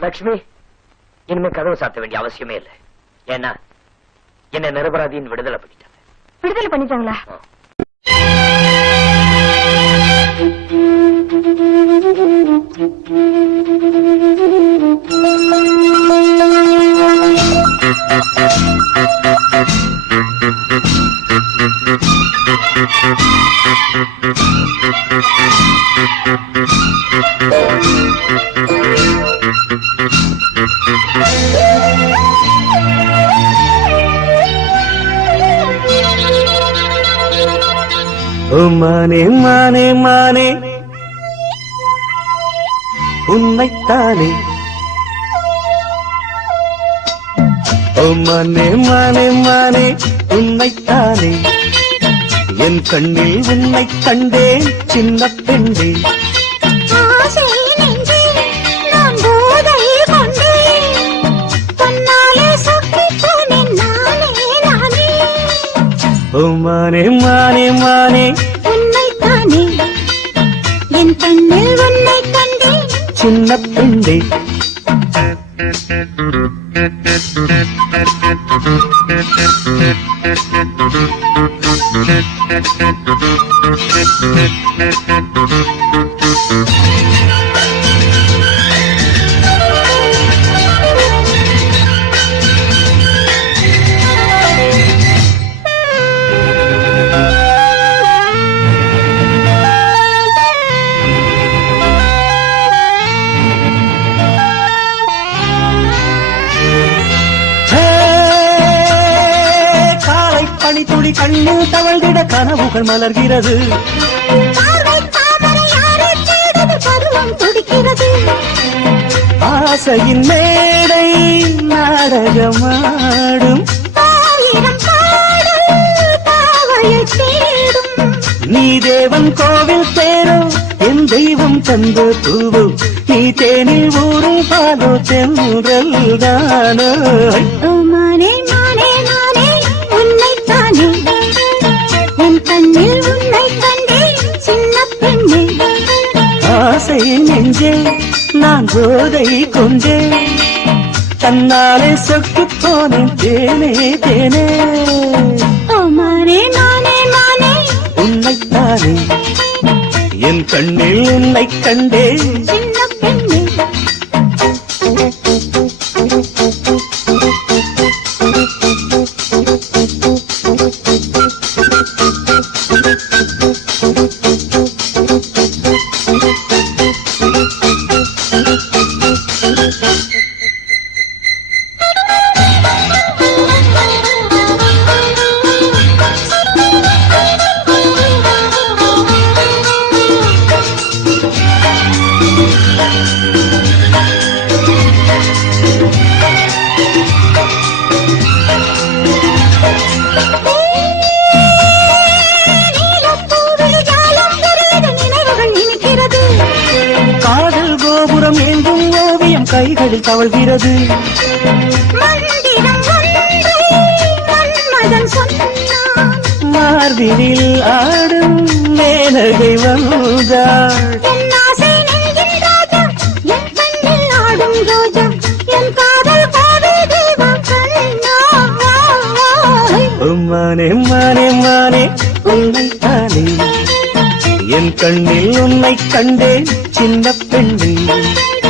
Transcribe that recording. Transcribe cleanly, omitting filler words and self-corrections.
லட்சுமி, இனிமே கதவு சாத்த வேண்டிய அவசியமே இல்லை. ஏன்னா என்ன நிரபராதியின் விடுதலை பண்ணிட்டாங்க. விடுதலை பண்ணிட்டாங்களா? மானே மானே மானே உன்னைத்தானே, ஓ மானே மானே மானே உன்னைத்தானே, என் கண்ணில் உன்னை கண்டேன் சின்ன பெண்ணே. ஓ மானே மானே மானே உன்னைத்தானே, என் கண்ணில் உன்னை கண்டேன் சின்ன பெண்ணே. துளி கண்ணில் தவழ்ந்திட கனவுகள் மலர்கிறது. ஆசையின் மேடை நாடகமாடும், நீ தேவன் கோவில் தேரோ, என் தெய்வம் தந்த பூவோ, நீ தேனில் ஊரும் பாலோ தென்றல் தானோ. மானே மானே மானே உன்னைத்தானே, என் கண்ணில் உன்னை கண்டேன் சின்ன பெண்ணே. ஆசை நெஞ்சே நான் போதை கொண்டேன், தன்னாலே சொக்கு போனேன் தேனே தேனே. ஓ மானே மானே மானே உன்னைத்தானே, என் கண்ணில் உன்னை கண்டேன் சின்ன பெண்ணே. காதல் கோபுரம் எங்கும் ஓவியம் கைகளில் தவழ்கிறது. மார்பினில் ஆடும் மேனகை வந்தாள், மானே மானே மானே உன்னைத்தானே, என் கண்ணில் உன்னை கண்டேன் சின்ன பெண்ணே.